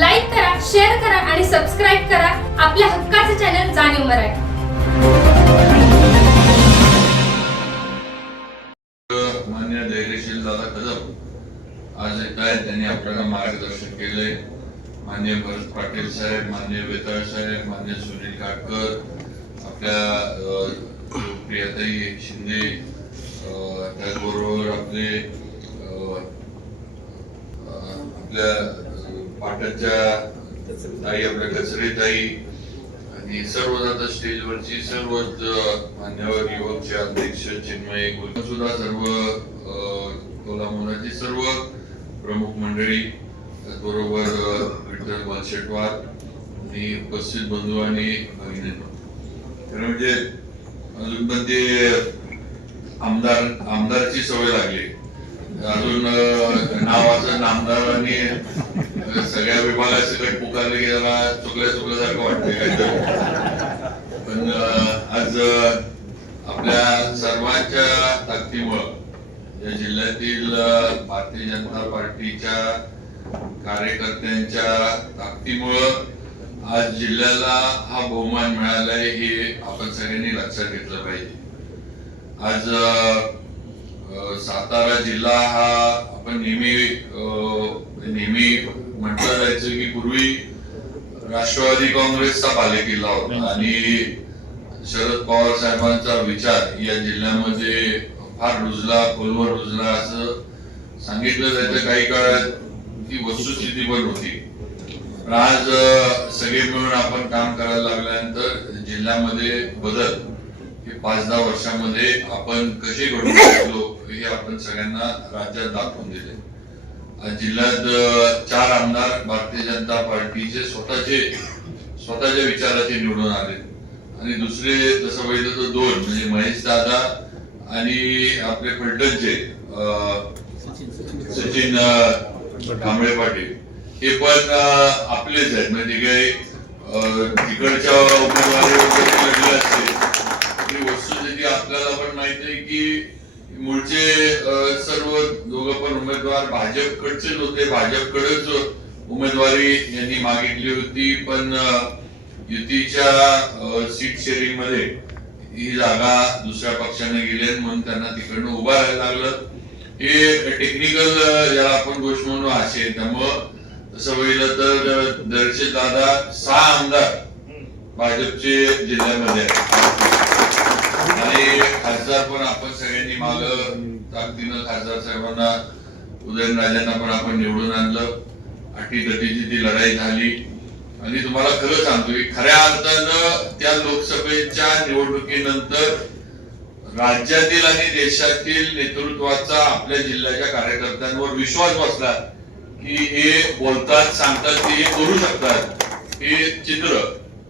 Like करा share करा आणि सबस्क्राईब करा. आपल्या हक्काचे चॅनल जाणीव मराठी. मान्य धैर्यशील दादा कदम आज येत आहेत त्यांनी आपल्याला मार्गदर्शन केलंय. मान्य भरत पाटील साहेब मान्य वेताळ साहेब मान्य सुनील काटकर आपल्या प्रियाताई शिंदे त्याचबरोबर आपले आपल्या त्यांच्या ताई आपल्या कचरे ताई आणि सर्वच आता स्टेजवरची सर्वच मान्यवर युवकचे अध्यक्ष चिन्मय सुद्धा सर्व अ, कोल्हापुराची सर्व प्रमुख मंडळी त्याचबरोबर विठ्ठल वालशेटवार आणि उपस्थित बंधू आणि भगिनी. खरं म्हणजे अजून पण ते आमदार आमदारची सवय लागली. अजून नावाचं नामदार आणि सगळ्या विभागाचे सगळे पुकारले की जरा चुकल्या चुकल्यासारखं वाटतंय. पण आज आपल्या सर्वांच्या ताकदीमुळं या जिल्ह्यातील भारतीय जनता पार्टीच्या कार्यकर्त्यांच्या ताकदीमुळं आज जिल्ह्याला हा बहुमान मिळालाय हे आपण सगळ्यांनी लक्षात घेतलं पाहिजे. आज सातारा जिल्हा हा आपण नेहमी म्हणजे नेहमी म्हटलं जायचं की पूर्वी राष्ट्रवादी काँग्रेसचा बालेकिल्ला होता आणि शरद पवार साहेबांचा विचार या जिल्ह्यामध्ये फार रुजला खोलवर रुजला असं सांगितलं जायचं. काही काळात ती वस्तुस्थिती पण होती. पण आज सगळे मिळून आपण काम करायला लागल्यानंतर जिल्ह्यामध्ये बदल हे पाच दहा वर्षामध्ये आपण कसे घडवू शकलो हे आपण सगळ्यांना राज्यात दाखवून दिले. जिल्ह्यात चार आमदार भारतीय जनता पार्टीचे स्वतःचे स्वतःच्या विचाराचे निवडून आले. आणि दुसरे जसं बघितलं तर दोन म्हणजे महेश दादा आणि आपले फलटणचे सचिन कांबळे पाटील. हे पण आपलेच आहेत. म्हणजे काही तिकडच्या उमेदवारी लढले असते वस्तुस्थिती आपल्याला पण माहिती आहे की मूळचे सर्व दोघं पण उमेदवार भाजपकडचेच होते. भाजपकडेच उमेदवारी यांनी मागितली होती. पण युतीच्या सीट शेअरिंगमध्ये ही जागा दुसऱ्या पक्षाने गेली म्हणून त्यांना तिकडनं उभा राहायला लागलं. हे टेक्निकल ज्याला आपण गोष्ट म्हणू असे त्यामुळं तसं बघितलं तर दर्शक दादा सहा आमदार भाजपचे जिल्ह्यामध्ये आहेत. खासदार पण आपण सगळ्यांनी माग ताकदीनं खासदार साहेबांना उदयनराजांना पण आपण निवडून आणलं. अटीतटीची ती लढाई झाली. आणि तुम्हाला खरं सांगतो की खऱ्या अर्थानं त्या लोकसभेच्या निवडणुकीनंतर राज्यातील आणि देशातील नेतृत्वाचा आपल्या जिल्ह्याच्या कार्यकर्त्यांवर विश्वास बसला की हे बोलतात सांगतात ते हे करू शकतात. हे चित्र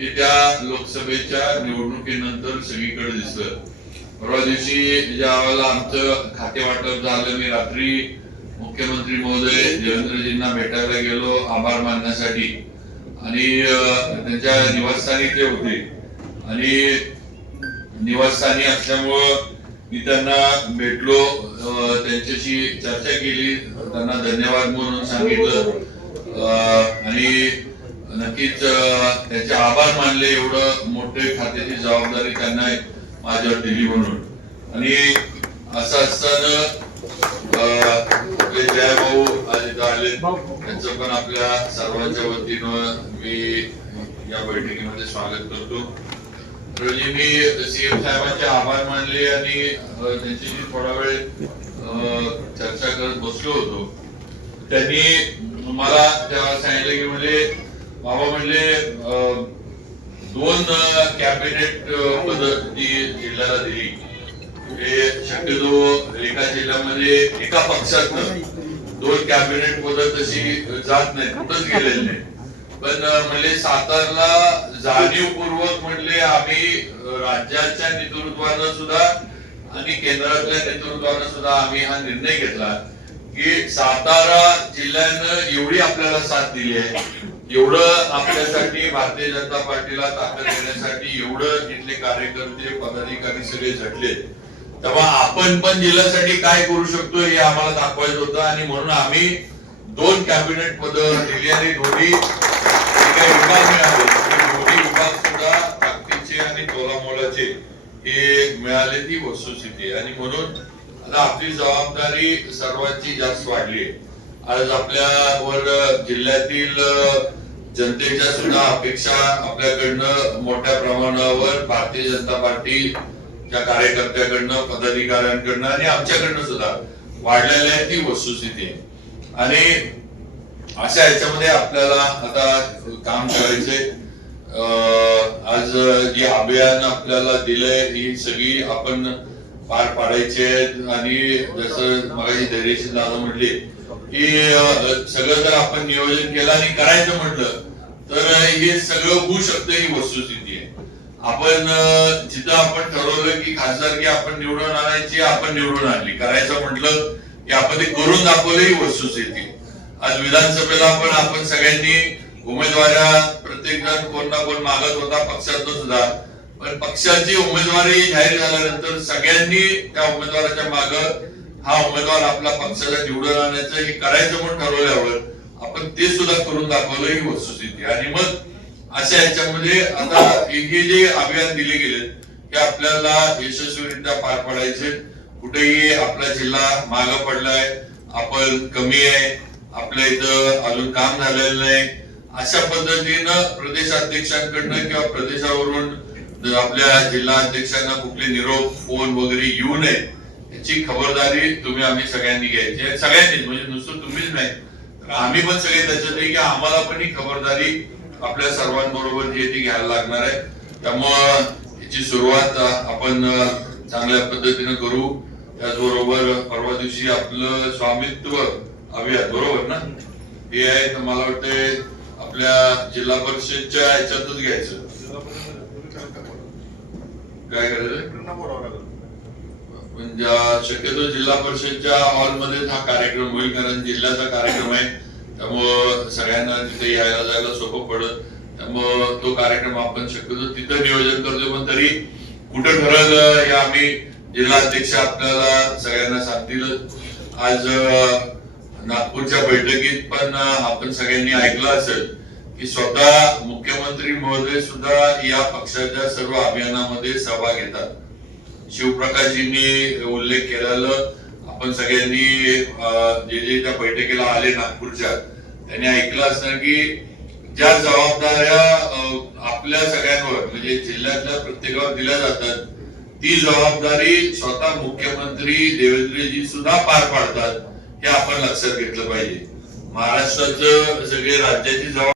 हे त्या लोकसभेच्या निवडणुकीनंतर सगळीकडे दिसलं परवा दिवशी ज्या वेळेला आमचं खाते वाटप झालं. मी रात्री मुख्यमंत्री महोदय देवेंद्रजींना भेटायला गेलो आभार मानण्यासाठी. आणि त्यांच्या निवासस्थानी ते होते. आणि निवासस्थानी असल्यामुळं मी त्यांना भेटलो. त्यांच्याशी चर्चा केली. त्यांना धन्यवाद म्हणून सांगितलं. अं, आणि नक्कीच अं, त्याचे आभार मानले. एवढं मोठे खात्याची जबाबदारी त्यांना माझ्यावर दिली म्हणून. आणि असं असताना जय भाऊ आले त्यांचं पण आपल्या सर्वांच्या वतीनं मी या बैठकीमध्ये स्वागत करतो. रोजी मी सीएम साहेबांचे आभार मानले आणि त्यांच्याशी थोडा वेळ चर्चा करत बसलो होतो. त्यांनी मला तेव्हा सांगितलं की म्हणजे बाबा म्हणले दोन कॅबिनेट पद जी जिल्ह्याला दिली. हे शक्यतो एका जिल्ह्यामध्ये एका पक्षात दोन कॅबिनेट पद तशी जात नाही कुठंच गेलेली नाही पण म्हणजे सातारला जाणीवपूर्वक म्हणले आम्ही राज्याच्या नेतृत्वानं सुद्धा आणि केंद्रातल्या नेतृत्वानं सुद्धा आम्ही हा निर्णय घेतला की सातारा जिल्ह्यानं एवढी आपल्याला साथ दिली आहे. एवढं आपल्यासाठी भारतीय जनता पार्टीला ताकद देण्यासाठी एवढं इथले कार्यकर्ते पदाधिकारी सगळे झटले. तेव्हा आपण पण जिल्ह्यासाठी काय करू शकतो हे आम्हाला दाखवायचं होतं आणि म्हणून आम्ही दोन कॅबिनेट पद दिली आणि दोन्ही विभाग मिळाले दोन्ही विभाग सुद्धा ताकदीचे आणि तोलामोलाचे हे मिळाले ती वस्तुस्थिती आणि म्हणून आता आपली जबाबदारी सर्वांची जास्त वाढली आहे. आज आपल्यावर जिल्ह्यातील जनतेच्या सुद्धा अपेक्षा आपल्याकडनं मोठ्या प्रमाणावर भारतीय जनता पार्टीच्या कार्यकर्त्याकडनं पदाधिकाऱ्यांकडनं आणि आमच्याकडनं सुद्धा वाढलेली आहे ती वस्तुस्थिती. आहे आणि अशा याच्यामध्ये आपल्याला आता काम करायचंय. अं, आज जे अभियान आपल्याला दिलंय ही सगळी आपण पार पाडायचे आणि जसं मगाशी धैर्यशील दादा म्हटले की सगळं जर आपण नियोजन केलं आणि करायचं म्हटलं तर हे सगळं होऊ शकतं ही वस्तुस्थिती आहे. आपण जिथं आपण ठरवलं की खासदारकी आपण निवडून आणायची आपण निवडून आणली. करायचं म्हटलं की आपण ते करून दाखवलं ही वस्तुस्थिती आज विधानसभेला पण आपण सगळ्यांनी उमेदवाऱ्या प्रत्येक जण कोण ना कोण मागत होता पक्षातून सुद्धा. पण पक्षाची उमेदवारी जाहीर झाल्यानंतर सगळ्यांनी त्या उमेदवाराच्या माग हा उमेदवार आपला पक्षाला निवडून आणायचं हे करायचं म्हणून ठरवल्यावर आपण ते सुद्धा करून दाखवलं ही वस्तुस्थिती. आणि मग अशा याच्यामध्ये आता हे जे अभियान दिले गेले ते आपल्याला यशस्वीरित्या पार पाडायचे. कुठेही आपला जिल्हा माग पडलाय आपण कमी आहे आपल्या इथं अजून काम झालेलं नाही. अशा पद्धतीनं प्रदेशाध्यक्षांकडनं किंवा प्रदेशावरून आपल्या जिल्हा अध्यक्षांना कुठले निरोप फोन वगैरे येऊ नये याची खबरदारी तुम्ही आम्ही सगळ्यांनी घ्यायची सगळ्यांनी सगळ्यांनीच म्हणजे नुसतं तुम्हीच नाही. तर आम्ही पण सगळे त्याच्यात की आम्हाला पण ही खबरदारी आपल्या सर्वांबरोबर जी ती घ्यायला लागणार आहे. त्यामुळं याची सुरुवात आपण चांगल्या पद्धतीने करू. त्याचबरोबर परवा दिवशी आपलं स्वामित्व अभियान बरोबर ना? हे आहे तर मला वाटतंय आपल्या जिल्हा परिषदच्या ह्याच्यातच घ्यायचं. काय करायचं? म्हणजे शक्यतो जिल्हा परिषदच्या हॉलमध्येच हा कार्यक्रम होईल कारण जिल्ह्याचा कार्यक्रम आहे. त्यामुळं सगळ्यांना तिथे यायला जायला सोपं पडत त्यामुळं तो कार्यक्रम आपण शक्यतो तिथं नियोजन करतो पण तरी कुठं ठरवलं हे आम्ही जिल्हा अध्यक्ष आपल्याला सगळ्यांना सांगतीलच आज नागपूरच्या बैठकीत पण आपण सगळ्यांनी ऐकलं असेल. की स्वतः मुख्यमंत्री महोदय सुद्धा या पक्षाच्या सर्व अभियानामध्ये सहभाग घेतात. शिवप्रकाशजींनी उल्लेख केलेलं आपण सगळ्यांनी जे जे त्या बैठकीला आले नागपूरच्या त्यांनी ऐकलं असणार की ज्या जबाबदाऱ्या आपल्या सगळ्यांवर म्हणजे जिल्ह्यातल्या प्रत्येकावर दिल्या जातात ती जबाबदारी स्वतः मुख्यमंत्री देवेंद्रजी सुद्धा पार पाडतात हे आपण लक्षात घेतलं पाहिजे. महाराष्ट्राचं सगळे राज्याची जबाबदारी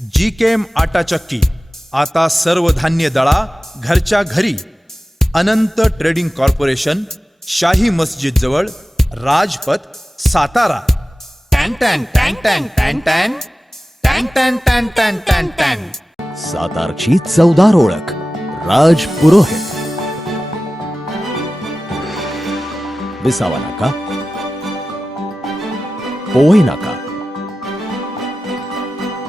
जी केम आटा चक्की आता सर्व धान्य दळा घरच्या घरी. अनंत ट्रेडिंग कॉर्पोरेशन शाही मस्जिद जवळ राजपथ सातारा. टँग टँग टँग टँग टँग टँग टँग टँग टँग टँग टँग टँग सातारची चौदार ओळख राज पुरोहित. विसावा नाका. पोवई नाका.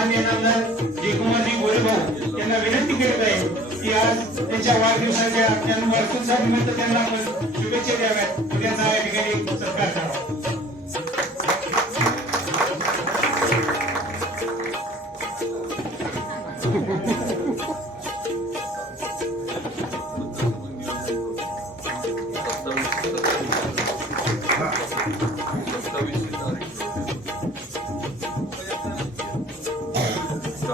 मान्य नामदार जी गोरेभाऊ यांना विनंती करत आहे की आज त्यांच्या वाढदिवसाच्या जन्मवर्षानिमित्त त्यांना आपण शुभेच्छा द्याव्यात. व त्यांचा या ठिकाणी सत्कार करावा.